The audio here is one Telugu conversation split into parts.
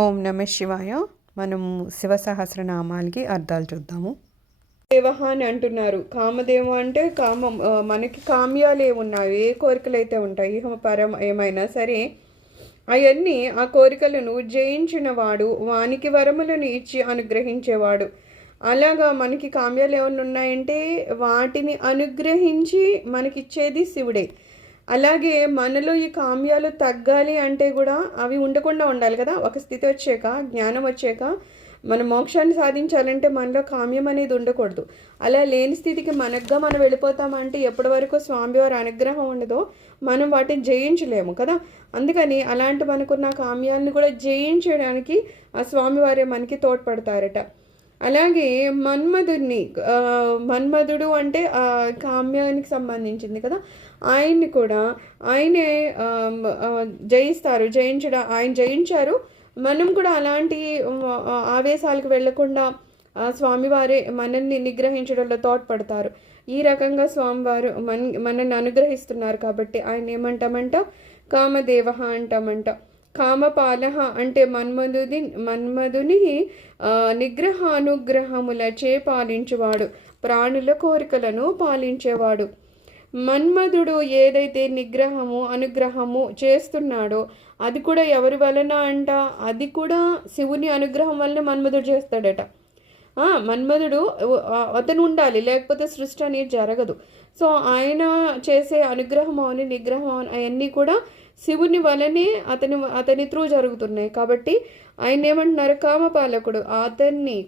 ఓం నమ శివాయ. మనం శివ సహస్రనామాలకి అర్థాలు చూద్దాము. దేవ అని అంటున్నారు. కామదేవ అంటే మనకి కామ్యాలు ఏమున్నాయి, ఏ కోరికలు అయితే ఉంటాయి, పరం ఏమైనా సరే అవన్నీ ఆ కోరికలను జయించిన వాడు, వానికి వరములను ఇచ్చి అనుగ్రహించేవాడు. అలాగా మనకి కామ్యాలు ఏమైనా ఉన్నాయంటే వాటిని అనుగ్రహించి మనకిచ్చేది శివుడే. అలాగే మనలో ఈ కామ్యాలు తగ్గాలి అంటే కూడా అవి ఉండకుండా ఉండాలి కదా. ఒక స్థితి వచ్చాక, జ్ఞానం వచ్చాక మన మోక్షాన్ని సాధించాలంటే మనలో కామ్యం అనేది ఉండకూడదు. అలా లేని స్థితికి మనం వెళ్ళిపోతామంటే ఎప్పటి వరకు స్వామివారి అనుగ్రహం ఉండదో మనం వాటిని జయించలేము కదా. అందుకని అలాంటి మనకున్న కామ్యాలను కూడా జయించడానికి ఆ స్వామివారే మనకి తోడ్పడతారట. అలాగే మన్మధుడు అంటే కామ్యానికి సంబంధించింది కదా. ఆయన్ని కూడా ఆయనే ఆయన జయించారు. మనం కూడా అలాంటి ఆవేశాలకు వెళ్లకుండా స్వామివారే మనల్ని నిగ్రహించడంలో తోడ్పడతారు. ఈ రకంగా స్వామివారు మనల్ని అనుగ్రహిస్తున్నారు కాబట్టి ఆయన ఏమంటామంట, కామదేవ అంటామంట. కామపాలహ అంటే మన్మధుని నిగ్రహానుగ్రహములచే పాలించువాడు, ప్రాణుల కోరికలను పాలించేవాడు. మన్మధుడు ఏదైతే అనుగ్రహము చేస్తున్నాడో అది కూడా ఎవరి వలన అంట, అది కూడా శివుని అనుగ్రహం వలన మన్మధుడు చేస్తాడట. మన్మధుడు అతను ఉండాలి, లేకపోతే సృష్టి అనేది జరగదు. సో ఆయన చేసే అనుగ్రహం అవని నిగ్రహం అవన్నీ కూడా శివుని వలనే అతని త్రూ జరుగుతున్నాయి. కాబట్టి ఆయన ఏమంటున్నారు, కామపాలకుడు.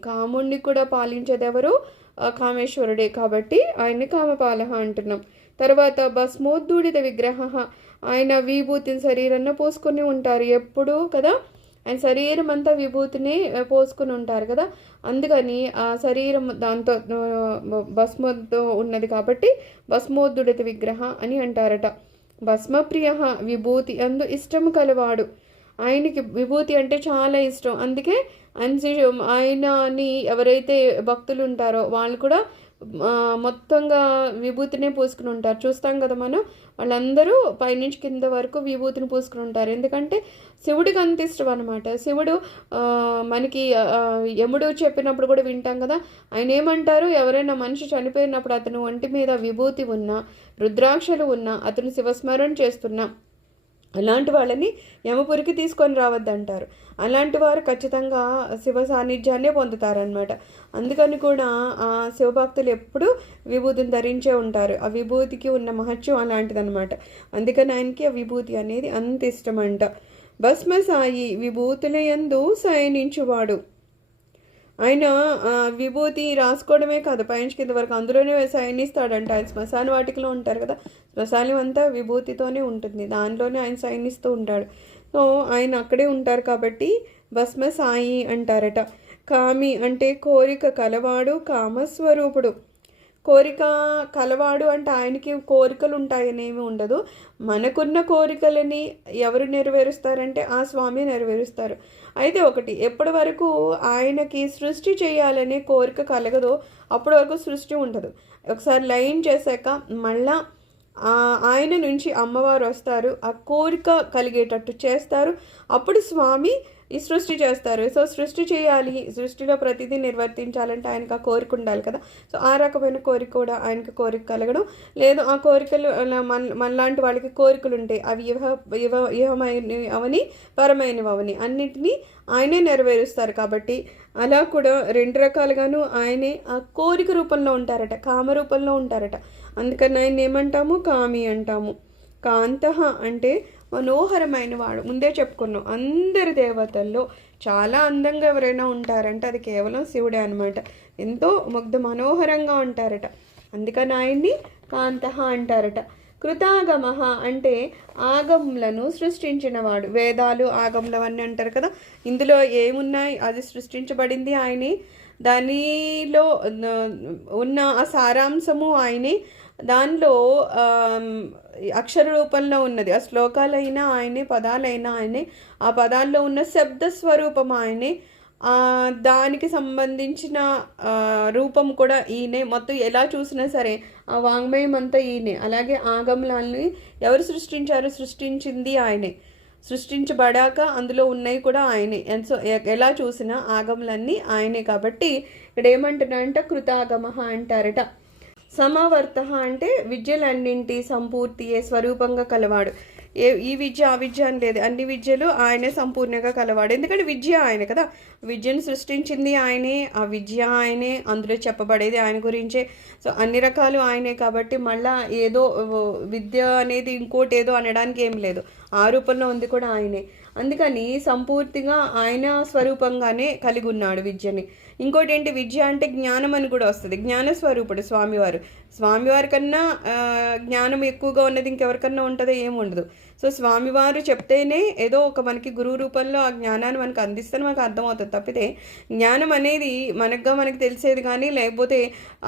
కాముణ్ణి కూడా పాలించేదెవరు, కామేశ్వరుడే. కాబట్టి ఆయన్ని కామపాలహ అంటున్నాం. తర్వాత భస్మోద్ధూడిత విగ్రహ, ఆయన విభూతిని శరీరంలో పోసుకొని ఉంటారు ఎప్పుడు కదా. ఆయన శరీరం అంతా విభూతిని పోసుకుని ఉంటారు కదా. అందుకని ఆ శరీరం దాంతో భస్మతో ఉన్నది కాబట్టి భస్మోద్ధుడిత విగ్రహ అని అంటారట. భస్మప్రియ, విభూతి అందు ఇష్టము కలవాడు. ఆయనకి విభూతి అంటే చాలా ఇష్టం. అందుకే ఆయనని ఎవరైతే భక్తులు ఉంటారో వాళ్ళు కూడా మొత్తంగా విభూతినే పూసుకుని ఉంటారు. చూస్తాం కదా మనం, వాళ్ళందరూ పైనుంచి కింద వరకు విభూతిని పూసుకుని ఉంటారు. ఎందుకంటే శివుడికి అంత ఇష్టం అనమాట. శివుడు మనకి యముడు చెప్పినప్పుడు కూడా వింటాం కదా. ఆయన ఏమంటారు, ఎవరైనా మనిషి చనిపోయినప్పుడు అతను ఒంటి మీద విభూతి ఉన్నా, రుద్రాక్షలు ఉన్నా, అతను శివస్మరణ చేస్తున్నా, అలాంటి వాళ్ళని యమపురికి తీసుకొని రావద్దంటారు. అలాంటి వారు ఖచ్చితంగా శివ సాన్నిధ్యాన్నే పొందుతారనమాట. అందుకని కూడా ఆ శివభక్తులు ఎప్పుడూ విభూతిని ధరించే ఉంటారు. ఆ విభూతికి ఉన్న మహత్యం అలాంటిదనమాట. అందుకని ఆయనకి ఆ విభూతి అనేది అంత ఇష్టమంట. భస్మసాయి, విభూతులయందు శయనించువాడు. ఆయన విభూతి రాసుకోవడమే కాదు, పైనుంచి కింద వరకు అందులోనే శయనిస్తాడంట. ఆయన శ్మశాన వాటికలో ఉంటారు కదా, శ్మశానం అంతా విభూతితోనే ఉంటుంది, దానిలోనే ఆయన శయనిస్తూ ఉంటాడు. సో ఆయన అక్కడే ఉంటారు కాబట్టి భస్మ సాయి అంటారట. కామి అంటే కోరిక కలవాడు, కామస్వరూపుడు. కోరిక కలవాడు అంటే ఆయనకి కోరికలు ఉంటాయనేమి ఉండదు. మనకున్న కోరికలని ఎవరు నెరవేరుస్తారంటే ఆ స్వామి నెరవేరుస్తారు. అయితే ఒకటి, ఎప్పటి వరకు ఆయనకి సృష్టి చేయాలనే కోరిక కలగదో అప్పటి వరకు సృష్టి ఉండదు. ఒకసారి లైన్ చేశాక మళ్ళా ఆయన నుంచి అమ్మవారు వస్తారు, ఆ కోరిక కలిగేటట్టు చేస్తారు. అప్పుడు స్వామి ఈ సృష్టి చేస్తారు. సో సృష్టి చేయాలి, సృష్టిలో ప్రతిదీ నిర్వర్తించాలంటే ఆయనకు ఆ కోరిక ఉండాలి కదా. సో ఆ రకమైన కోరిక కూడా ఆయనకు కోరిక కలగడం లేదు. ఆ కోరికలు మనలాంటి వాళ్ళకి కోరికలు ఉంటాయి, అవి ఇహమైనవి అవని పరమైనవి అవని అన్నిటినీ ఆయనే నెరవేరుస్తారు. కాబట్టి అలా కూడా రెండు రకాలుగాను ఆయనే ఆ కోరిక రూపంలో ఉంటారట, కామ రూపంలో ఉంటారట. అందుకని ఆయన ఏమంటాము, కామి అంటాము. కాంతః అంటే మనోహరమైన వాడు. ముందే చెప్పుకున్నాం, అందరి దేవతల్లో చాలా అందంగా ఎవరైనా ఉంటారంటే అది కేవలం శివుడే అనమాట. ఎంతో ముగ్ధ మనోహరంగా ఉంటారట. అందుకని ఆయన్ని కాంతః అంటారట. కృతాగమః అంటే ఆగములను సృష్టించినవాడు. వేదాలు ఆగములు అన్నీ అంటారు కదా, ఇందులో ఏమున్నాయి, అది సృష్టించబడింది ఆయనే, దానిలో ఉన్న ఆ సారాంశము ఆయనే, దానిలో అక్షర రూపంలో ఉన్నది ఆ శ్లోకాలైనా ఆయనే, పదాలైనా ఆయనే, ఆ పదాల్లో ఉన్న శబ్ద స్వరూపం ఆయనే, దానికి సంబంధించిన రూపం కూడా ఈయనే. మొత్తం ఎలా చూసినా సరే ఆ వాంగ్మయం అంతా ఈయనే. అలాగే ఆగమనాల్ని ఎవరు సృష్టించారు, సృష్టించింది ఆయనే. సృష్టించబడాక అందులో ఉన్నాయి కూడా ఆయనే. అండ్ సో ఎలా చూసినా ఆగములన్నీ ఆయనే. కాబట్టి ఇక్కడ ఏమంటున్నారంటే కృతాగమ అంటారట. సమావర్త అంటే విద్యలన్నింటి సంపూర్తియే స్వరూపంగా కలవాడు. ఈ విద్య ఆ విద్య అని లేదు, అన్ని విద్యలు ఆయనే సంపూర్ణంగా కలవాడు. ఎందుకంటే విద్య ఆయన కదా, విద్యను సృష్టించింది ఆయనే, ఆ విద్య ఆయనే, అందులో చెప్పబడేది ఆయన గురించే. సో అన్ని రకాలు ఆయనే. కాబట్టి మళ్ళా ఏదో విద్య అనేది ఇంకోటి ఏదో అనడానికి ఏం లేదు, ఆ రూపంలో ఉంది కూడా ఆయనే. అందుకని సంపూర్తిగా ఆయన స్వరూపంగానే కలిగి ఉన్నాడు విద్యని. ఇంకోటి ఏంటి, విద్య అంటే జ్ఞానం అని కూడా వస్తుంది. జ్ఞానస్వరూపుడు స్వామివారు. స్వామివారి కన్నా జ్ఞానం ఎక్కువగా ఉన్నది ఇంకెవరికన్నా ఉంటుందో ఏముండదు. సో స్వామివారు చెప్తేనే ఏదో ఒక మనకి గురువు రూపంలో ఆ జ్ఞానాన్ని మనకు అందిస్తే మనకు అర్థమవుతుంది. తప్పితే జ్ఞానం అనేది మనకి తెలిసేది కానీ, లేకపోతే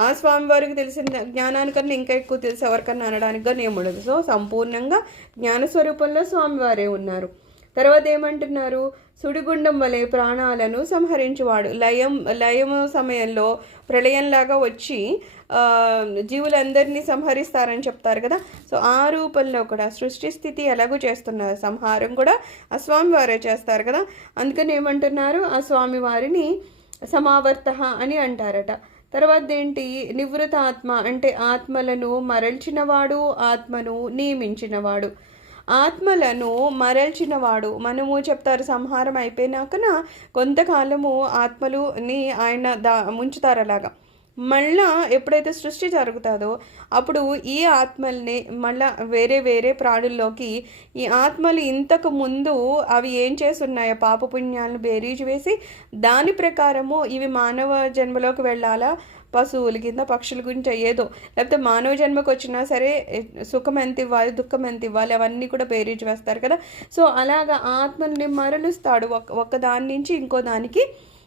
ఆ స్వామివారికి తెలిసిన జ్ఞానానికన్నా ఇంకా ఎక్కువ తెలిసి ఎవరికన్నా అనడానికి కానీ ఏముండదు. సో సంపూర్ణంగా జ్ఞానస్వరూపంలో స్వామివారే ఉన్నారు. తర్వాత ఏమంటున్నారు, సుడిగుండం వలె ప్రాణాలను సంహరించువాడు. లయము సమయంలో ప్రళయంలాగా వచ్చి జీవులందరినీ సంహరిస్తారని చెప్తారు కదా. సో ఆ రూపంలో కూడా సృష్టి స్థితి ఎలాగో చేస్తున్నారు, సంహారం కూడా ఆ స్వామివారే చేస్తారు కదా. అందుకని ఏమంటున్నారు, ఆ స్వామివారిని సమావర్త అని అంటారట. తర్వాత ఏంటి, నివృత ఆత్మ అంటే ఆత్మలను మరల్చినవాడు, ఆత్మను నియమించినవాడు. ఆత్మలను మరల్చినవాడు. మనము చెప్తారు సంహారం అయిపోయినాకన కొంతకాలము ఆత్మలుని ఆయన ముంచుతారు. అలాగా మళ్ళా ఎప్పుడైతే సృష్టి జరుగుతుందో అప్పుడు ఈ ఆత్మల్ని మళ్ళా వేరే వేరే ప్రాణుల్లోకి, ఈ ఆత్మలు ఇంతకు ముందు అవి ఏం చేస్తున్నాయో పాపపుణ్యాలను బేరీజు వేసి దాని ప్రకారము ఇవి మానవ జన్మలోకి వెళ్ళాలా, పశువుల కింద పక్షుల గురించి ఏదో, లేకపోతే మానవ జన్మకు వచ్చినా సరే సుఖం ఎంత ఇవ్వాలి, దుఃఖం ఎంత ఇవ్వాలి, అవన్నీ కూడా బేరీజు వేస్తారు కదా. సో అలాగా ఆత్మల్ని మరలుస్తాడు. ఒక దాని నుంచి ఇంకో దానికి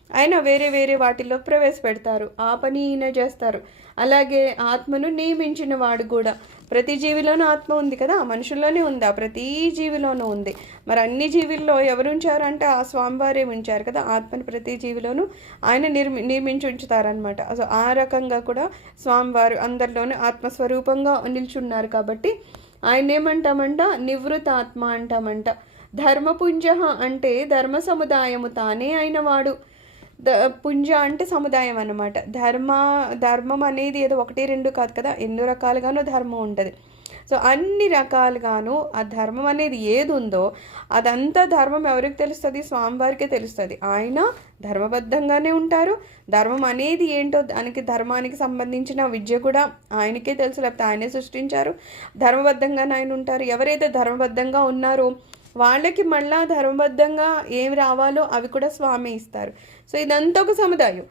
ఆయన వేరే వేరే వాటిల్లోకి ప్రవేశపెడతారు. ఆ పని ఈయన చేస్తారు. అలాగే ఆత్మను నియమించిన వాడు కూడా. ప్రతి జీవిలోనూ ఆత్మ ఉంది కదా, మనుషుల్లోనే ఉంది, ఆ ప్రతి జీవిలోనూ ఉంది. మరి అన్ని జీవుల్లో ఎవరు ఉంచారు అంటే ఆ స్వామివారే ఉంచారు కదా ఆత్మని. ప్రతి జీవిలోనూ ఆయన నిర్మించి ఉంచుతారనమాట. సో ఆ రకంగా కూడా స్వామివారు అందరిలోనూ ఆత్మస్వరూపంగా నిల్చున్నారు. కాబట్టి ఆయన ఏమంటామంట, నివృత ఆత్మ అంటామంట. ధర్మపుంజ అంటే ధర్మ సముదాయము తానే అయినవాడు. పుంజ అంటే సముదాయం అన్నమాట. ధర్మం అనేది ఏదో 1, 2 కాదు కదా, ఎన్నో రకాలుగానూ ధర్మం ఉంటుంది. సో అన్ని రకాలుగాను ఆ ధర్మం అనేది ఏది ఉందో అదంతా ధర్మం ఎవరికి తెలుస్తుంది, స్వామివారికే తెలుస్తుంది. ఆయన ధర్మబద్ధంగానే ఉంటారు. ధర్మం అనేది ఏంటో దానికి ధర్మానికి సంబంధించిన విద్య కూడా ఆయనకే తెలుసు, లేకపోతే ఆయనే సృష్టించారు. ధర్మబద్ధంగానే ఆయన ఉంటారు. ఎవరైతే ధర్మబద్ధంగా ఉన్నారో వాళ్ళకి మళ్ళా ధర్మబద్ధంగా ఏమి రావాలో అవి కూడా స్వామి ఇస్తారు. సో ఇదంతా ఒక సముదాయం.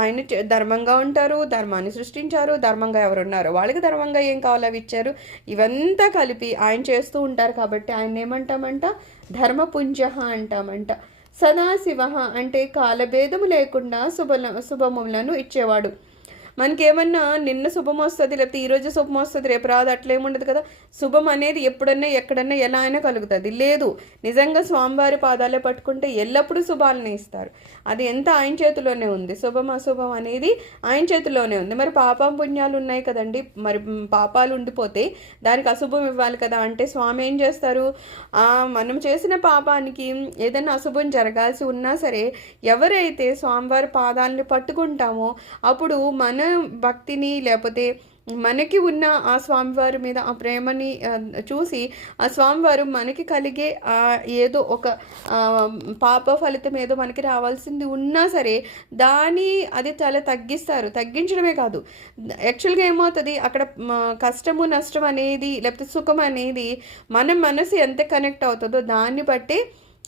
ఆయన ధర్మంగా ఉంటారు, ధర్మాన్ని సృష్టించారు, ధర్మంగా ఎవరున్నారో వాళ్ళకి ధర్మంగా ఏం కావాలో అవి ఇచ్చారు. ఇవంతా కలిపి ఆయన చేస్తూ ఉంటారు. కాబట్టి ఆయన ఏమంటామంట, ధర్మపుంజ అంటామంట. సదాశివ అంటే కాలభేదము లేకుండా శుభములను ఇచ్చేవాడు. మనకేమన్నా నిన్న శుభం వస్తుంది, లేకపోతే ఈరోజు శుభం వస్తుంది, రేపు రాదు, అట్లేముండదు కదా. శుభం అనేది ఎప్పుడన్నా ఎక్కడన్నా ఎలా అయినా కలుగుతుంది. లేదు, నిజంగా స్వామివారి పాదాలే పట్టుకుంటే ఎల్లప్పుడూ శుభాలనే ఇస్తారు. అది ఎంత ఆయన చేతిలోనే ఉంది. శుభం అశుభం అనేది ఆయన చేతిలోనే ఉంది. మరి పాపం పుణ్యాలు ఉన్నాయి కదండి, మరి పాపాలు ఉండిపోతే దానికి అశుభం ఇవ్వాలి కదా. అంటే స్వామి ఏం చేస్తారు, మనం చేసిన పాపానికి ఏదైనా అశుభం జరగాల్సి ఉన్నా సరే ఎవరైతే స్వామివారి పాదాలని పట్టుకుంటామో అప్పుడు మన భక్తిని, లేకపోతే మనకి ఉన్న ఆ స్వామివారి మీద ఆ ప్రేమని చూసి ఆ స్వామివారు మనకి కలిగే ఏదో ఒక పాప ఫలితం ఏదో మనకి రావాల్సింది ఉన్నా సరే అది చాలా తగ్గిస్తారు. తగ్గించడమే కాదు, యాక్చువల్గా ఏమవుతుంది అక్కడ కష్టము నష్టం అనేది లేకపోతే సుఖం అనేది మన మనసు ఎంత కనెక్ట్ అవుతుందో దాన్ని బట్టి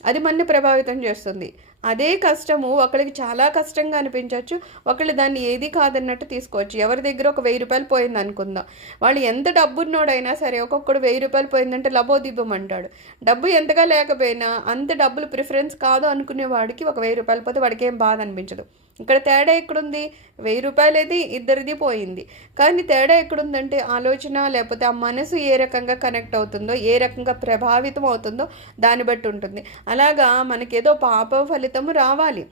అది మనని ప్రభావితం చేస్తుంది. అదే కష్టము ఒకరికి చాలా కష్టంగా అనిపించవచ్చు, ఒకళ్ళు దాన్ని ఏది కాదన్నట్టు తీసుకోవచ్చు. ఎవరి దగ్గర ఒక 1000 రూపాయలు పోయింది అనుకుందాం, వాళ్ళు ఎంత డబ్బున్నోడైనా సరే ఒక్కొక్కడు 1000 రూపాయలు పోయిందంటే లబోదిబ్బం అంటాడు. డబ్బు ఎంతగా లేకపోయినా అంత డబ్బులు ప్రిఫరెన్స్ కాదు అనుకునే వాడికి ఒక 1000 రూపాయలు పోతే వాడికి ఏం బాధ అనిపించదు. ఇక్కడ తేడా ఎక్కడుంది, 1000 రూపాయలది ఇద్దరిది పోయింది, కానీ తేడా ఎక్కడుందంటే ఆలోచన, లేకపోతే ఆ మనసు ఏ రకంగా కనెక్ట్ అవుతుందో, ఏ రకంగా ప్రభావితం అవుతుందో దాన్ని బట్టి ఉంటుంది. అలాగా మనకేదో పాప ఫలితము రావాలి,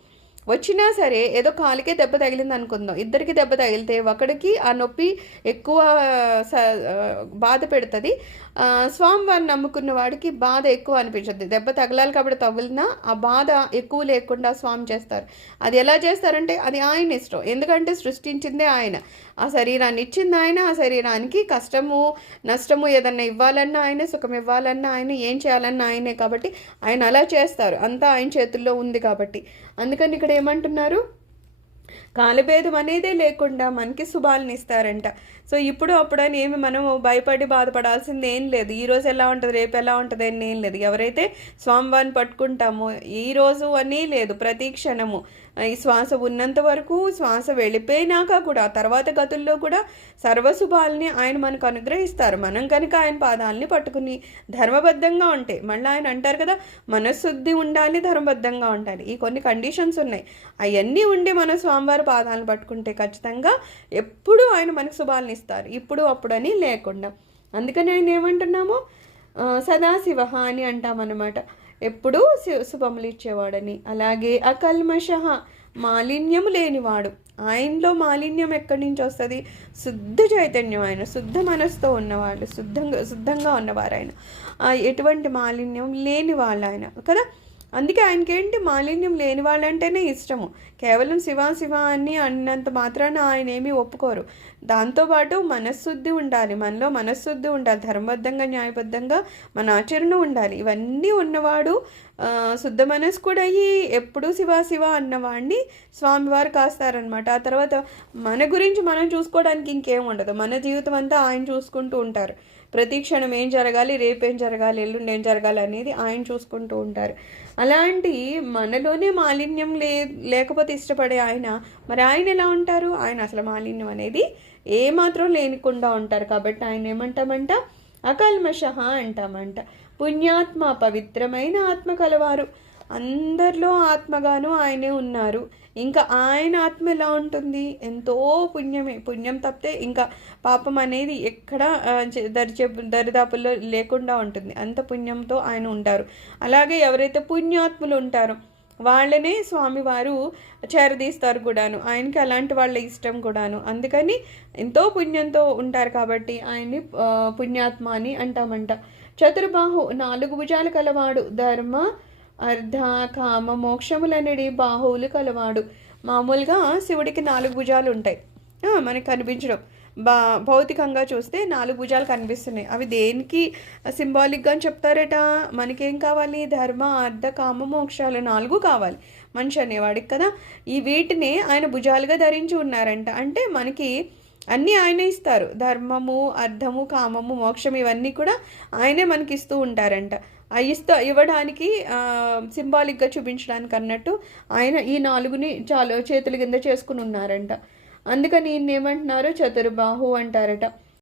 వచ్చినా సరే ఏదో కాలికే దెబ్బ తగిలింది అనుకుందాం, ఇద్దరికి దెబ్బ తగిలితే ఒకడికి ఆ నొప్పి ఎక్కువ బాధ పెడుతుంది, స్వామివారిని నమ్ముకున్న వాడికి బాధ ఎక్కువ అనిపించద్ది. దెబ్బ తగలాలి కాబట్టి తగిలినా ఆ బాధ ఎక్కువ లేకుండా స్వామి చేస్తారు. అది ఎలా చేస్తారంటే అది ఆయన ఇష్టం, ఎందుకంటే సృష్టించిందే ఆయన, ఆ శరీరాన్ని ఇచ్చింది ఆయన, ఆ శరీరానికి కష్టము నష్టము ఏదన్నా ఇవ్వాలన్నా ఆయనే, సుఖం ఇవ్వాలన్నా ఆయన, ఏం చేయాలన్నా ఆయనే, కాబట్టి ఆయన అలా చేస్తారు, అంతా ఆయన చేతుల్లో ఉంది కాబట్టి. అందుకని ఇక్కడ ఏమంటున్నారు, కాలభేదం అనేదే లేకుండా మనకి శుభాలను ఇస్తారంట. సో ఇప్పుడు అప్పుడని ఏమి మనం భయపడి బాధపడాల్సింది ఏం లేదు. ఈరోజు ఎలా ఉంటుంది రేపు ఎలా ఉంటుంది అని ఏం లేదు. ఎవరైతే స్వామివారిని పట్టుకుంటామో ఈరోజు అని లేదు, ప్రతి క్షణము ఈ శ్వాస ఉన్నంత వరకు, శ్వాస వెళ్ళిపోయినాక కూడా తర్వాత గతుల్లో కూడా సర్వశుభాలని ఆయన మనకు అనుగ్రహిస్తారు. మనం కనుక ఆయన పాదాలని పట్టుకుని ధర్మబద్ధంగా ఉంటే, మళ్ళీ ఆయన అంటారు కదా మనశుద్ధి ఉండాలి, ధర్మబద్ధంగా ఉండాలి, ఈ కొన్ని కండిషన్స్ ఉన్నాయి. అవన్నీ ఉండి మన స్వామివారి పాదాలను పట్టుకుంటే ఖచ్చితంగా ఎప్పుడు ఆయన మనకు శుభాలను ఇస్తారు, ఇప్పుడు అప్పుడని లేకుండా. అందుకని ఆయన ఏమంటున్నాము, సదాశివ అని అంటామన్నమాట, ఎప్పుడూ శుభములు ఇచ్చేవాడని. అలాగే అకల్మష, మాలిన్యము లేనివాడు. ఆయనలో మాలిన్యం ఎక్కడి నుంచి వస్తుంది? శుద్ధ చైతన్యం, ఆయన శుద్ధ మనసుతో ఉన్నవాళ్ళు, శుద్ధంగా ఉన్నవారు ఆయన, ఎటువంటి మాలిన్యం లేని వాళ్ళు ఆయన కదా. అందుకే ఆయనకేంటి మాలిన్యం లేని వాళ్ళంటేనే ఇష్టము. కేవలం శివ శివ అని అన్నంత మాత్రాన ఆయన ఏమీ ఒప్పుకోరు. దాంతోపాటు మనశ్శుద్ధి ఉండాలి, మనలో మనశ్శుద్ధి ఉండాలి, ధర్మబద్ధంగా న్యాయబద్ధంగా మన ఆచరణ ఉండాలి. ఇవన్నీ ఉన్నవాడు శుద్ధ మనసు కూడా అయ్యి ఎప్పుడూ శివ శివ అన్నవాడిని స్వామివారు కాస్తారనమాట. ఆ తర్వాత మన గురించి మనం చూసుకోవడానికి ఇంకేం ఉండదు, మన జీవితం అంతా ఆయన చూసుకుంటూ ఉంటారు. ప్రతి క్షణం ఏం జరగాలి, రేపేం జరగాలి, ఎల్లుండి ఏం జరగాలి అనేది ఆయన చూసుకుంటూ ఉంటారు. అలాంటి మనలోనే మాలిన్యం లేకపోతే ఇష్టపడే ఆయన, మరి ఆయన ఎలా ఉంటారు? ఆయన అసలు మాలిన్యం అనేది ఏమాత్రం లేనికుండా ఉంటారు. కాబట్టి ఆయన ఏమంటామంట, అకల్మష అంటామంట. పుణ్యాత్మ, పవిత్రమైన ఆత్మ కలవారు. అందరిలో ఆత్మగాను ఆయనే ఉన్నారు. ఇంకా ఆయన ఆత్మ ఎలా ఉంటుంది? ఎంతో పుణ్యమే, పుణ్యం తప్పితే ఇంకా పాపం అనేది ఎక్కడ దరిదాపుల్లో లేకుండా ఉంటుంది, అంత పుణ్యంతో ఆయన ఉంటారు. అలాగే ఎవరైతే పుణ్యాత్ములు ఉంటారో వాళ్ళనే స్వామివారు చేరదీస్తారు కూడాను, ఆయనకి అలాంటి వాళ్ళ ఇష్టం కూడాను. అందుకని ఎంతో పుణ్యంతో ఉంటారు కాబట్టి ఆయన్ని పుణ్యాత్మ అని అంటామంట. చతుర్బాహు, 4 భుజాలు కలవాడు. ధర్మ అర్ధ కామ మోక్షములనేది బాహువులు కలవాడు. మామూలుగా శివుడికి 4 భుజాలు ఉంటాయి, మనకి కనిపించడం భౌతికంగా చూస్తే 4 భుజాలు కనిపిస్తున్నాయి. అవి దేనికి సింబాలిక్గా అని చెప్తారట? మనకేం కావాలి? ధర్మ అర్ధ కామ మోక్షాలు 4 కావాలి మనిషి అనేవాడికి కదా. ఈ వీటిని ఆయన భుజాలుగా ధరించి ఉన్నారంట. అంటే మనకి అన్నీ ఆయనే ఇస్తారు, ధర్మము అర్థము కామము మోక్షం ఇవన్నీ కూడా ఆయనే మనకి ఇస్తూ ఉంటారంట. ఇవ్వడానికి సింబాలిక్గా చూపించడానికి అన్నట్టు ఆయన ఈ 4ని చాలా చేతుల కింద చేసుకుని ఉన్నారంట. అందుకని ఈయన ఏమంటున్నారు, చతుర్బాహు అంటారట.